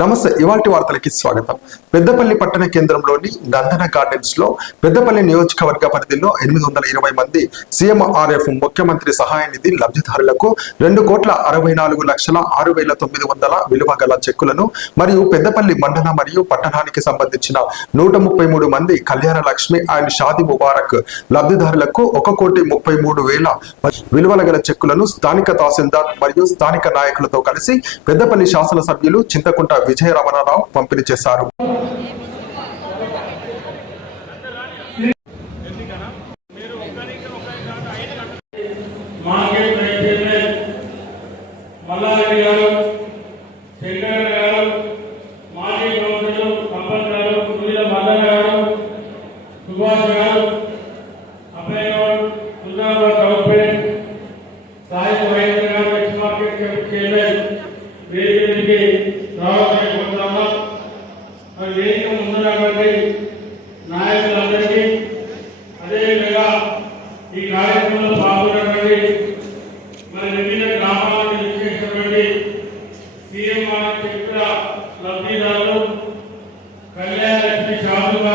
నమస్తే ఇవాటి వార్తలకి స్వాగతం. పెద్దపల్లి పట్టణ కేంద్రంలోని నందన గార్డెన్స్లో పెద్దపల్లి నియోజకవర్గ పరిధిలో ఎనిమిది వందల ఇరవై మంది సీఎంఆర్ఎఫ్ ముఖ్యమంత్రి సహాయ నిధి లబ్ధిదారులకు రెండు కోట్ల అరవై నాలుగు లక్షల ఆరు వేల తొమ్మిది వందల విలువ గల చెక్కులను మరియు పెద్దపల్లి మండల మరియు పట్టణానికి సంబంధించిన నూట ముప్పై మూడు మంది కళ్యాణ లక్ష్మి అండ్ షాది ముబారక్ లబ్ధిదారులకు ఒక కోటి ముప్పై మూడు వేల విలువల గల చెక్కులను స్థానిక తహసీల్దార్ మరియు స్థానిక నాయకులతో కలిసి పెద్దపల్లి శాసనసభ్యులు చింతకుంట విజయ రమణారావు పంపిణీ చేశారు మార్కెట్ రైట్ చైర్మన్ మల్లారెడ్డి గారు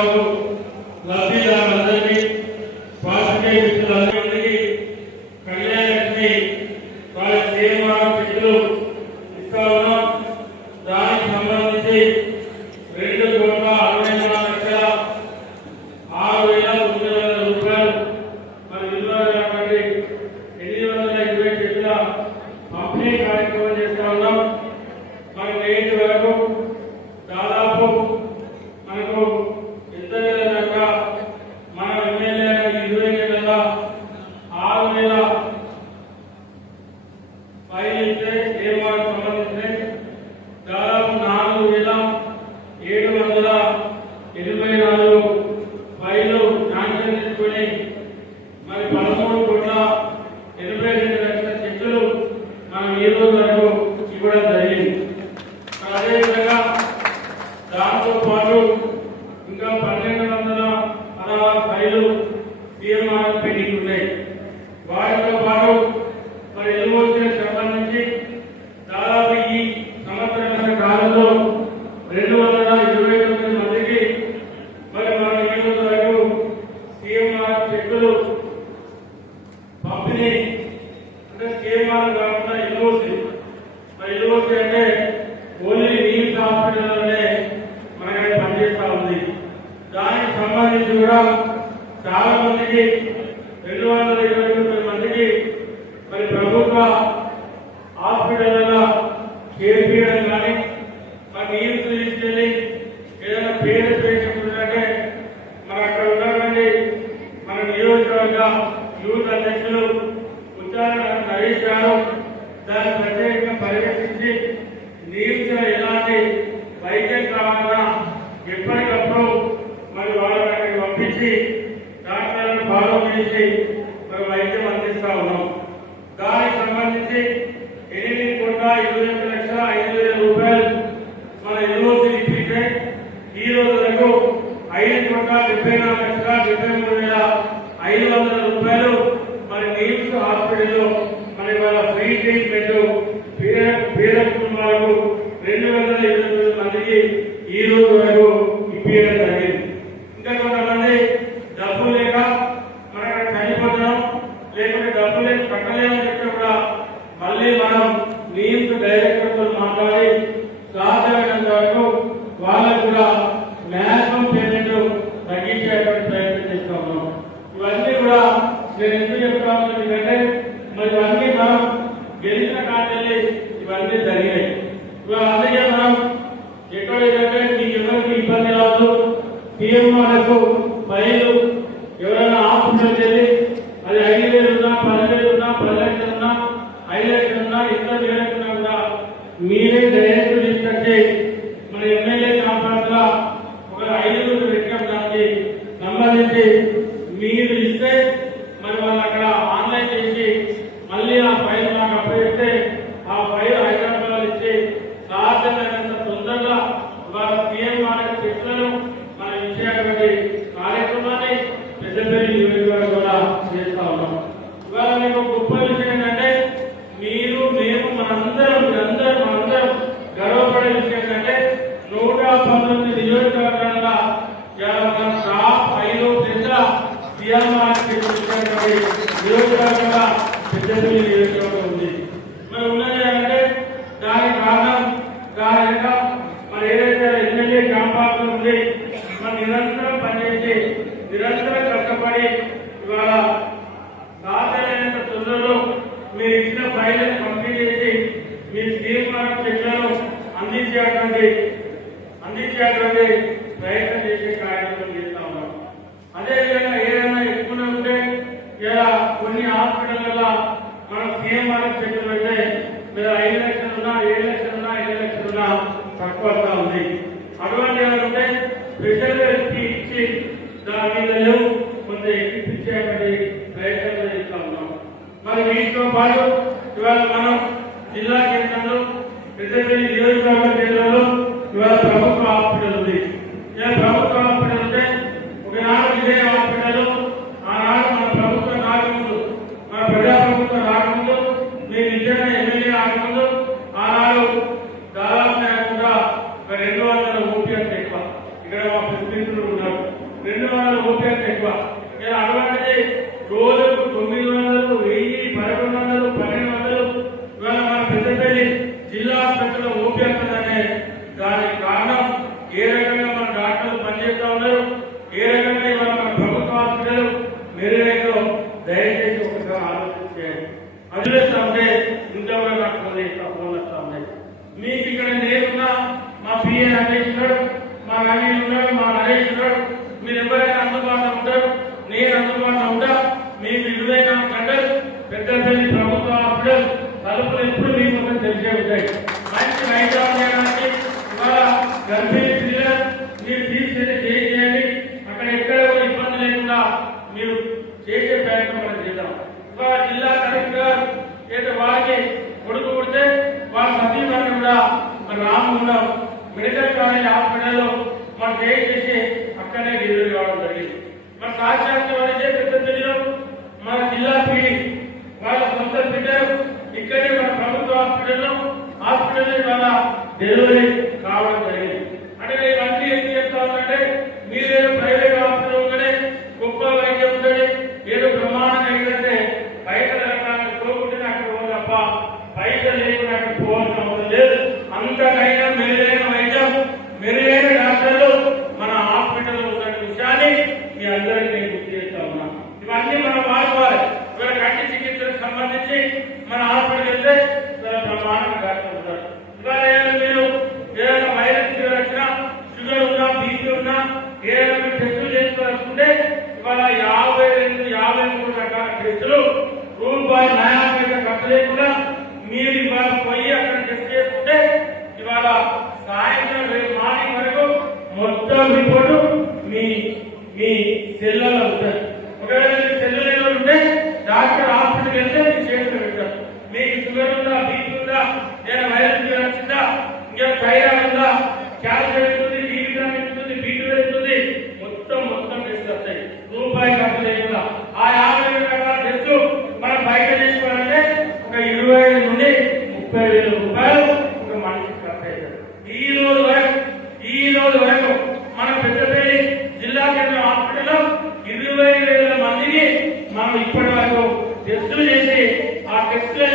Senhor. మనం ఈ రోజు వరకు ఇవ్వడం జరిగింది. అదేవిధంగా దాంతో పాటు ఇంకా పన్నెండు వందల అరవై ఫైలు తీర్మానం పెండింగ్ ఉన్నాయి. వాటితో పాటు మరి ఎల్ఓసీ సంబంధించి దాదాపు ఈ సంవత్సరం కాలంలో రెండు వందల ఇరవై తొమ్మిది మందికి మరి మనం ఈ రోజు వరకు సీఎంఆర్ చెక్కులు పంపిణీ అంటే సీఎంఆర్ కాకుండా ఎల్ఓసి మరి ఎల్ఓసి అంటే ఓన్లీ నీమ్స్ హాస్పిటల్లోనే మనకి పనిచేస్తా ఉంది దానికి సంబంధించి కూడా చాలా మందికి రెండు వందల ఇరవై తొమ్మిది మందికి మరి ప్రభుత్వ హాస్పిటల్లో చేర్పించడం కానీ మరి నీమ్స్ తీసుకెళ్ళి ఏదైనా పేరు పేషెంట్ ఉందంటే మన అక్కడ ఉన్నటువంటి మన నియోజకవర్గ యూత్ అధ్యక్షులు ఉచ్చారణ నరేష్ గారు దాన్ని ప్రత్యేకంగా పర్యవేక్షించి నీరు ఎలాంటి వైద్యం కావాలన్నా ఎప్పటికప్పుడు మరి వాళ్ళని అక్కడికి పంపించి డాక్టర్లను మేము వైద్యం అందిస్తా ఉన్నాం. దానికి సంబంధించి ఎనిమిది కోట్ల ఇరవై ఎనిమిది లక్షల ఐదు వేల రూపాయలు మన ఎల్ఓసి ఇప్పించే ఈ రోజు వరకు ఐదు కోట్ల డెబ్బై నాలుగు లక్షల డెబ్బై మూడు వేల ఐదు వందల రూపాయలు మన నీమ్స్ హాస్పిటల్లో మన ఇవాళ ఫ్రీ ట్రీట్మెంట్ పేద పేద కుటుంబాలకు రెండు వందల ఇరవై తొమ్మిది మందికి ఈ రోజు వరకు ఇప్పించడం జరిగింది ఇంకా కొంతమంది డబ్బు లేక మన చనిపోతున్నాం లేకుంటే డబ్బు లేక కట్టలేమని చెప్తే కూడా మళ్ళీ మనం నీమ్స్ డైరెక్టర్తో మాట్లాడి సాధ్యమైనంత వరకు వాళ్ళకు కూడా మ్యాక్సిమం పేమెంట్ తగ్గించేటువంటి ప్రయత్నం చేస్తా ఉన్నాం ఇవన్నీ కూడా నేను ఎందుకు చెప్తాను ఎందుకంటే మరి ఇవన్నీ మనం గెలిచిన కాంచెల్లి ఇవన్నీ జరిగాయి ఇవాళ అందరికీ మనం ఎక్కడ ఏంటంటే మీకు ఎవరికి ఇబ్బంది రాదు పిఎం మనకు ఎవరైనా ఇచ్చినటువంటి కార్యక్రమాన్ని పెద్దపల్లి నియోజకవర్గం కూడా చేస్తా ఉన్నాం. ఇవాళ మీకు గొప్ప విషయం ఏంటంటే మీరు మేము మనందరం మీరందరం మనందరం గర్వపడే విషయం ఏంటంటే నూట పంతొమ్మిది నియోజకవర్గాల టాప్ ఐదు పెద్ద నియోజకవర్గంగా పెద్దపల్లి నియోజకవర్గం ఉంది. మరి ఉన్న గవర్నమెంట్ మీరు ఐదు లక్షలు ఉన్నా ఏడు లక్షలు ఉన్నా ఏడు లక్షలు ఉన్నా తక్కువ వస్తా ఉంది. అటువంటి ఎవరుంటే ప్రజలు రెండు వందల ఓపీ అంటే ఎక్కువ. ఇక్కడ మా ప్రతినిధులు ఉన్నారు. రెండు వందల ఓపీ అంటే ఎక్కువ. నేను అటువంటిది రోజుకు తొమ్మిది వందలు వెయ్యి పదకొండు వందలు పన్నెండు వందలు. ఇవాళ మన పెద్దపల్లి జిల్లా ఆసుపత్రిలో ఓపీ అనే దానికి కారణం ఏ రకంగా మన డాక్టర్లు పనిచేస్తా ఉన్నారు? ఏ రకంగా ఇవాళ మన ప్రభుత్వ హాస్పిటల్ మెరుగైన తలుపులు ఎప్పుడు మీ ముందు తెలిసే ఉంటాయి. మంచి వైద్యం చేయడానికి గర్భిణీ మీరు తీసుకెళ్ళి చేయండి అక్కడ ఎక్కడ ఇబ్బంది లేకుండా మీరు చేసే ప్రయత్నం మనం చేద్దాం. ఇవాళ జిల్లా కలెక్టర్ ఏదో వాళ్ళకి కొడుకు పుడితే వాళ్ళ సతీమణి కూడా మన రాము కూడా మెడికల్ కాలేజ్ హాస్పిటల్లో మనం చేసి అక్కడనే డెలివరీ కావడం జరిగింది. మన సాక్షాత్యం చేసే పెద్ద మన జిల్లా పీడి వాళ్ళ సొంత బిడ్డలు தெருவை காவல் మీ మీ సెల్లలో ఉంటాయి. ఒకవేళ సెల్లు ఉంటే డాక్టర్ హాస్పిటల్కి వెళ్తే టెస్టులు చేసి ఆ టెస్టులు